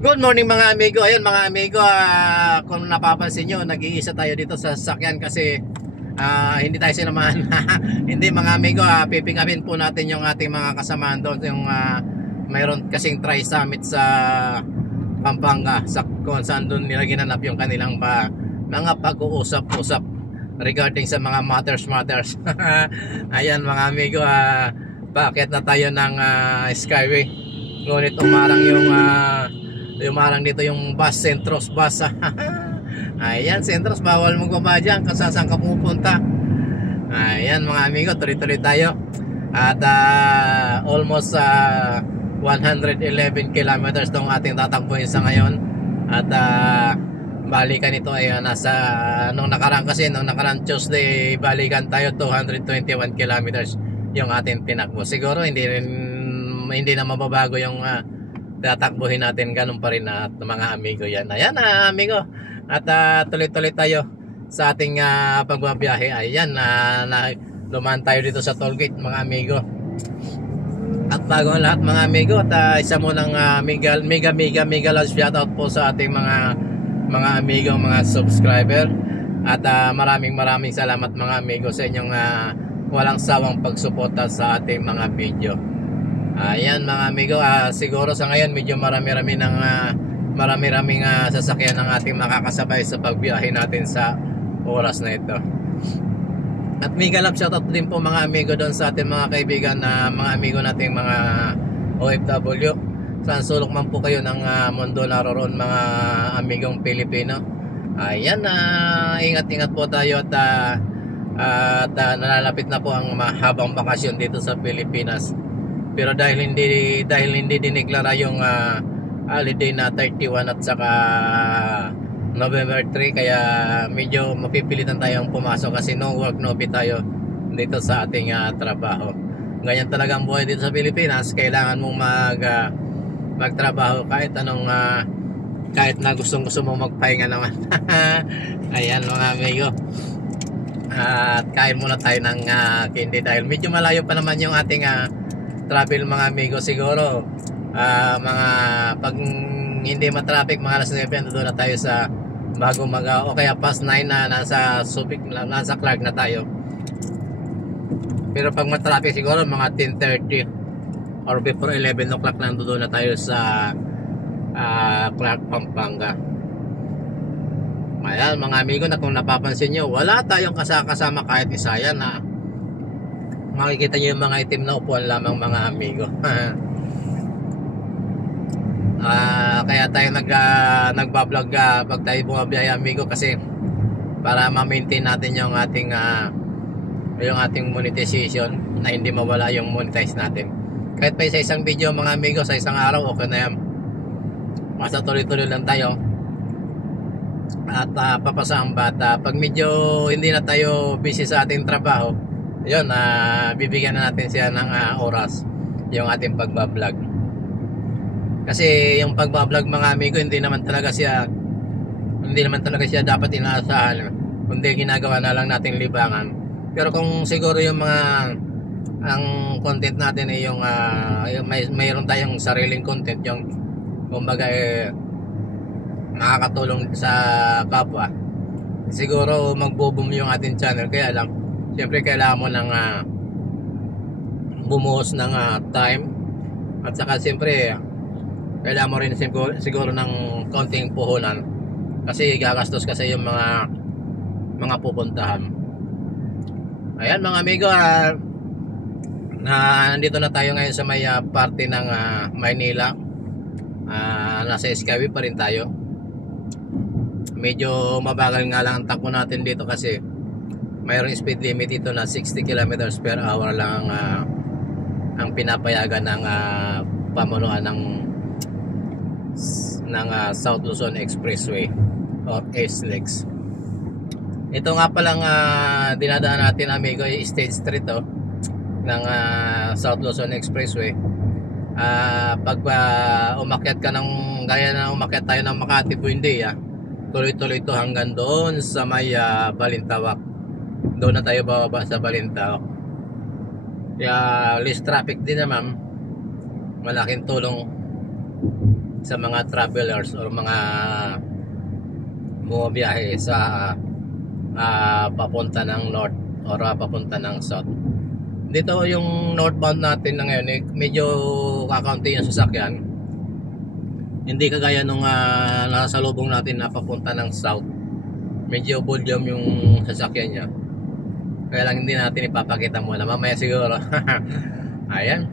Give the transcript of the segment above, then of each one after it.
Good morning mga amigo. Ayun mga amigo, kung napapansin nyo, nag-iisa tayo dito sa sasakyan kasi hindi tayo sinamahan. Hindi mga amigo, pipick upin po natin yung ating mga kasamaan doon. Yung mayroon kasing Tri-Summit sa Pampanga, kung saan doon nila ginanap yung kanilang mga pag-uusap-usap regarding sa mga matters. Ayan mga amigo, paakyat na tayo ng Skyway. Ngunit umarang dito yung bus, Centros bus. Ayan, Centros, bawal magbaba dyan kung saan ka pupunta. Ayan mga amigo, tuloy-tuloy tayo. At almost 111 kilometers itong ating tatakbuhin sa ngayon. At balikan ito ay nung nakarang Tuesday, balikan tayo 221 kilometers yung ating tinakbo. Siguro hindi na mababago yung tatakbuhin natin, ganun pa rin at mga amigo yan. Ayan amigo, at tuloy-tuloy tayo sa ating pagbabiyahe. Ayan, lumaan tayo dito sa tollgate mga amigo. At bago ang lahat mga amigo, at isa mo ng mega large shoutout po sa ating mga amigo, mga subscriber. At maraming salamat mga amigo sa inyong walang sawang pagsuporta sa ating mga video. Ayan mga amigo, siguro sa ngayon medyo marami-raming sasakyan ng ating makakasabay sa pagbiyahe natin sa oras na ito. At mega love shoutout din po mga amigo doon sa ating mga kaibigan na mga amigo nating mga OFW. Saan sulok man po kayo ng mundo naroon mga amigong Pilipino. Ayan, ingat-ingat po tayo at nalalapit na po ang mahabang bakasyon dito sa Pilipinas. Pero dahil hindi dineklara yung holiday na 31 at saka November 3, kaya medyo mapipilitan tayong pumasok kasi no work no pay tayo dito sa ating trabaho. Ganyan talaga ang buhay dito sa Pilipinas. Kailangan mong magtrabaho kahit na gusto mo magpahinga naman. Ayan mga amigo, at kain muna tayo ng candy dahil medyo malayo pa naman yung ating travel mga amigo. Siguro pag hindi matraffic mga alas 9 doon na tayo sa o kaya past 9 na nasa Subic, nasa Clark na tayo. Pero pag matraffic siguro mga 10:30 or before 11 o'clock na doon na tayo sa Clark, Pampanga. Ayan mga amigo, na kung napapansin nyo, wala tayong kasama kahit isa. Yan makikita nyo yung mga itim na upuan lamang mga amigo. Kaya tayo nagbablog pag tayo bumabiyahe amigo, kasi para ma-maintain natin yung ating monetization, na hindi mawala yung monetize natin. Kahit pa sa isang video mga amigo, sa isang araw, okay na yan. Basta tuloy-tuloy lang tayo at papasa ang bata. Pag medyo hindi na tayo busy sa ating trabaho, yun, bibigyan na natin siya ng oras yung ating pagbablog. Kasi yung pagbablog mga amigo, hindi naman talaga siya dapat inaasahan, kundi ginagawa na lang nating libangan. Pero kung siguro yung ang content natin ay yung mayroon tayong sariling content, yung kumbaga makakatulong sa kapwa, siguro magbo-boom yung ating channel. Kaya lang siyempre kailangan mo ng bumuhos ng time, at saka siyempre kailangan mo rin siguro ng konting puhunan, kasi gagastos kasi yung mga pupuntahan. Ayan mga amigo, nandito na tayo ngayon sa may parte ng Maynila. Nasa Skyway pa rin tayo. Medyo mabagal nga lang ang takbo natin dito kasi mayroong speed limit dito na 60 kilometers per hour lang ang pinapayagan ng pamunuan ng South Luzon Expressway or SLEX. Ito nga palang dinadaan natin amigo, ay State Street ng South Luzon Expressway. Pag umakyat ka gaya na umakyat tayo ng Makati Buendia, tuloy-tuloy to hanggang doon sa may Balintawak. Doon na tayo bababa sa Balintawak. Kaya less traffic din naman, malaking tulong sa mga travelers or mga bumabiyahe sa papunta ng north or papunta ng south. Dito yung northbound natin na ngayon medyo kakaunti yung sasakyan, hindi kagaya nung nasa lubong natin na papunta ng south. Medyo volume yung sasakyan niya, kaya lang hindi natin ipapakita muna, mamaya siguro. Ayan,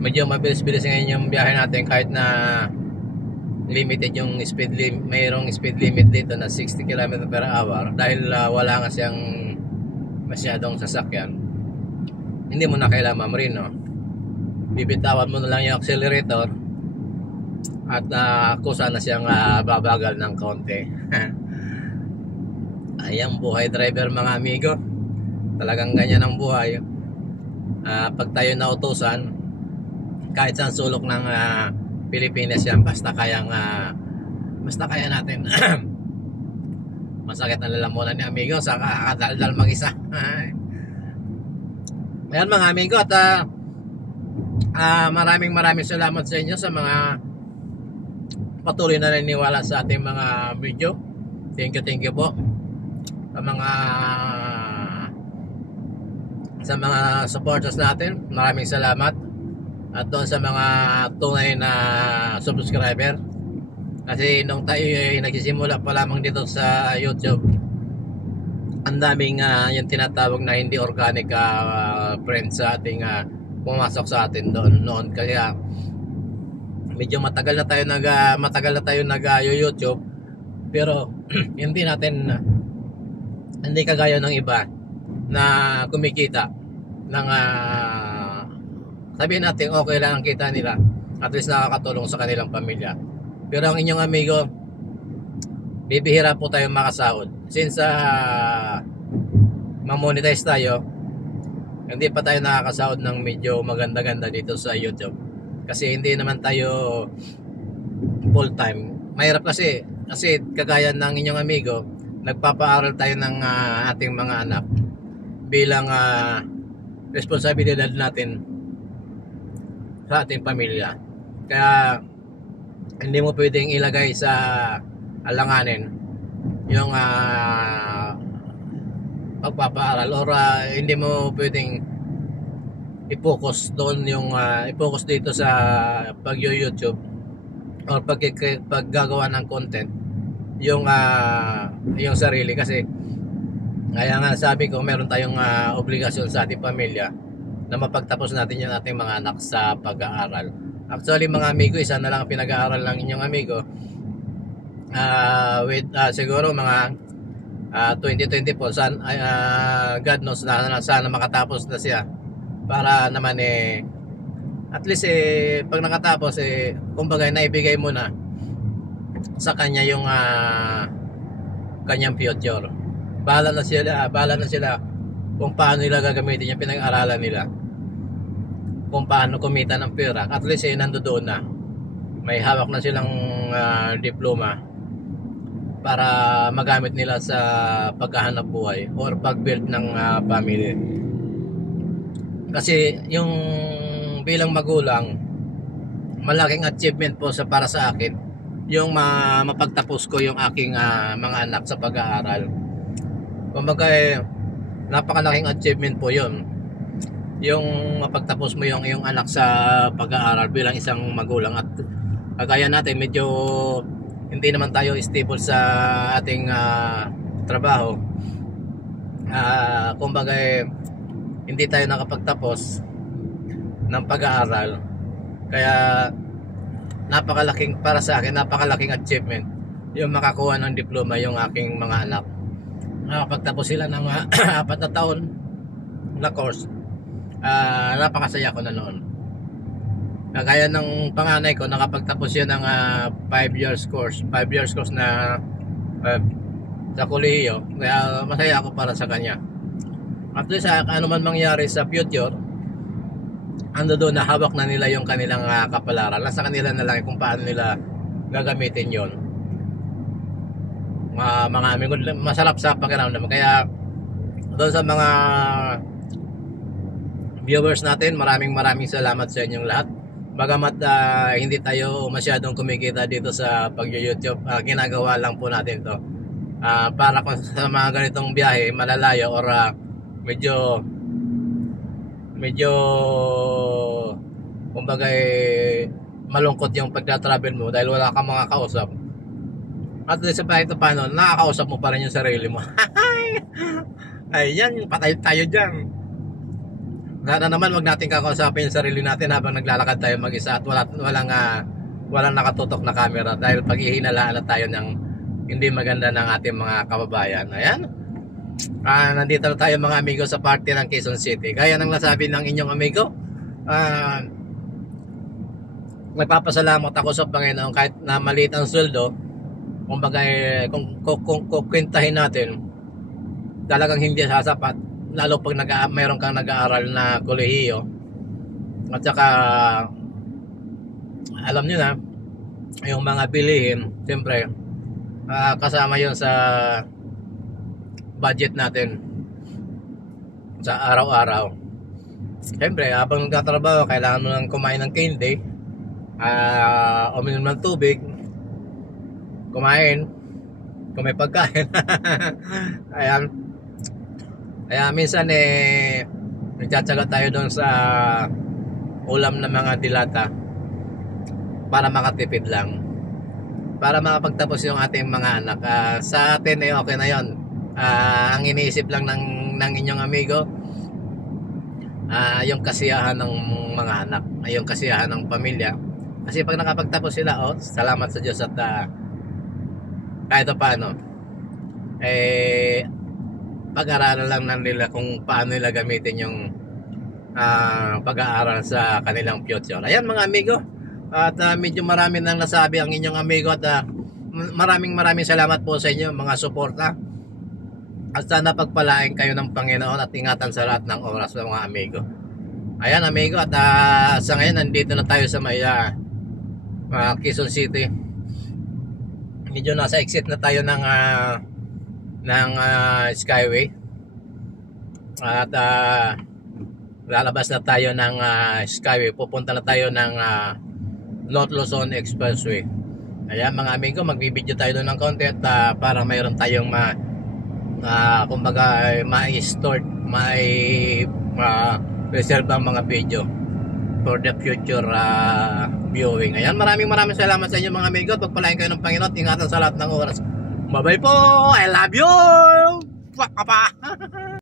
medyo mabilis-bilis ngayon yung biyahe natin kahit na limited yung speed limit. Mayroong speed limit dito na 60 km per hour dahil wala nga siyang masyadong sasakyan. Hindi mo na kailangan mamrino, bibitawan mo na lang yung accelerator at kusa na siyang babagal ng konti. Ayang buhay driver mga amigo, talagang ganyan ang buhay. Pag tayo nautusan, kahit saan sulok ng Pilipinas yan, basta kaya natin. Masakit ang lalamunan ni amigo sa kakadaldal mag-isa. Ayan mga amigo, at maraming salamat sa inyo sa mga patuloy na naniniwala sa ating mga video. Thank you po sa mga supporters natin. Maraming salamat. At doon sa mga tunay na subscriber, kasi nung tayo nagsisimula pa lamang dito sa YouTube, ang daming yung tinatawag na hindi organic friends sa ating pumasok sa atin doon noon. Kaya medyo matagal na tayo nag-YouTube, pero hindi kagaya ng iba na kumikita ng sabihin natin okay lang ang kita nila, at least nakakatulong sa kanilang pamilya. Pero ang inyong amigo, bibihira po tayong makasahod. Since mamonetize tayo, hindi pa tayo nakakasahod ng medyo maganda-ganda dito sa YouTube. Kasi hindi naman tayo full time. Mahirap kasi kagaya ng inyong amigo, nagpapaaral tayo ng ating mga anak bilang responsibilidad natin sa ating pamilya. Kaya hindi mo pwedeng ilagay sa alanganin yung pagpapaaral, or hindi mo pwedeng i-focus doon yung i-focus dito sa pag-YouTube or paggagawa ng content yung sarili. Kasi kaya nga sabi ko, meron tayong obligasyon sa ating pamilya na mapagtapos natin yung ating mga anak sa pag-aaral. Actually mga amigo, isa na lang ang pinag-aaral ng inyong amigo with siguro mga 2024. God knows na sana makatapos na siya, para naman at least pag nakatapos kumbaga naibigay mo na sa kanya yung kanyang future. Bahala na sila kung paano nila gagamitin yung pinag-aralan nila, kung paano kumita ng pera. At least nandoon na, may hawak na silang diploma para magamit nila sa paghahanap buhay or pag-build ng family. Kasi yung bilang magulang, malaking achievement po para sa akin yung mapagtapos ko yung aking mga anak sa pag-aaral. Kumbaga napakalaking achievement po yun, yung mapagtapos mo yung iyong anak sa pag-aaral bilang isang magulang. At kagaya natin, medyo hindi naman tayo stable sa ating trabaho. Kumbaga hindi tayo nakapagtapos ng pag-aaral. Kaya napakalaking, para sa akin, napakalaking achievement yung makakuha ng diploma yung aking mga anak. Nakapagtapos sila ng 4 na taon na course. Napakasaya ko na noon. Kagaya ng panganay ko, nakapagtapos yun ng 5 years course na sa kolehiyo. Kaya masaya ako para sa kanya. At least ano man mangyari sa future, ando doon na hawak na nila yung kanilang kapalaran. Nasa kanila na lang kung paano nila gagamitin yon. Mga amigo, masarap sa pakiramdam. Kaya doon sa mga viewers natin, maraming salamat sa inyong lahat. Bagamat hindi tayo masyadong kumikita dito sa pag-YouTube, ginagawa lang po natin to. Para kung sa mga ganitong biyahe, malalayo or medyo kumbaga malungkot yung pagta-travel mo dahil wala kang mga kausap. At least sa ito paano, nakakausap mo pa rin yung sarili mo. Ayan, patay tayo dyan. Sana naman wag natin kakausapin yung sarili natin habang naglalakad tayo mag-isa at walang nakatutok na camera dahil paghihinalaan na tayo ng hindi maganda ng ating mga kababayan. Ayan. Nandito na tayo mga amigo sa party ng Quezon City. Gaya ng nasabi ng inyong amigo, nagpapasalamat ako sa Panginoon kahit na maliit ang sweldo. Kumbaga kung kwentahin natin, talagang hindi sasapat. Lalo pag mayroon kang nag-aaral na kolehiyo. At saka alam nyo na yung mga bilihin, siyempre kasama yun sa budget natin sa araw-araw. Siyempre habang nagtatrabaho, kailangan mo lang kumain ng candy, uminom ng tubig, kumain kung may pagkain. Ayan. Kaya minsan nagtsatsaga tayo doon sa ulam ng mga dilata para makatipid lang, para makapagtapos yung ating mga anak. Sa atin okay na yon. Ang iniisip lang ng inyong amigo yung kasiyahan ng mga anak, yung kasiyahan ng pamilya. Kasi pag nakapagtapos sila, salamat sa Diyos at kahit paano pag-aralan lang nila kung paano nila gamitin yung pag-aaral sa kanilang future. Ayan mga amigo, at medyo marami nang nasabi ang inyong amigo at maraming salamat po sa inyo mga suporta, at sana pagpalain kayo ng Panginoon at ingatan sa lahat ng oras mga amigo. Ayan amigo, at sa ngayon nandito na tayo sa may Quezon City. Medyo nasa exit na tayo ng Skyway at lalabas na tayo ng Skyway, pupunta na tayo ng North Luzon Expressway. Ayan mga amigo, magbibideo tayo doon ng konti at para mayroon tayong kumbaga ma-store, reserve ang mga video for the future viewing. Ayan, maraming salamat sa inyo mga amigo at pagpalain kayo ng Panginoon, ingatan sa lahat ng oras. Bye bye po, I love you. Papa.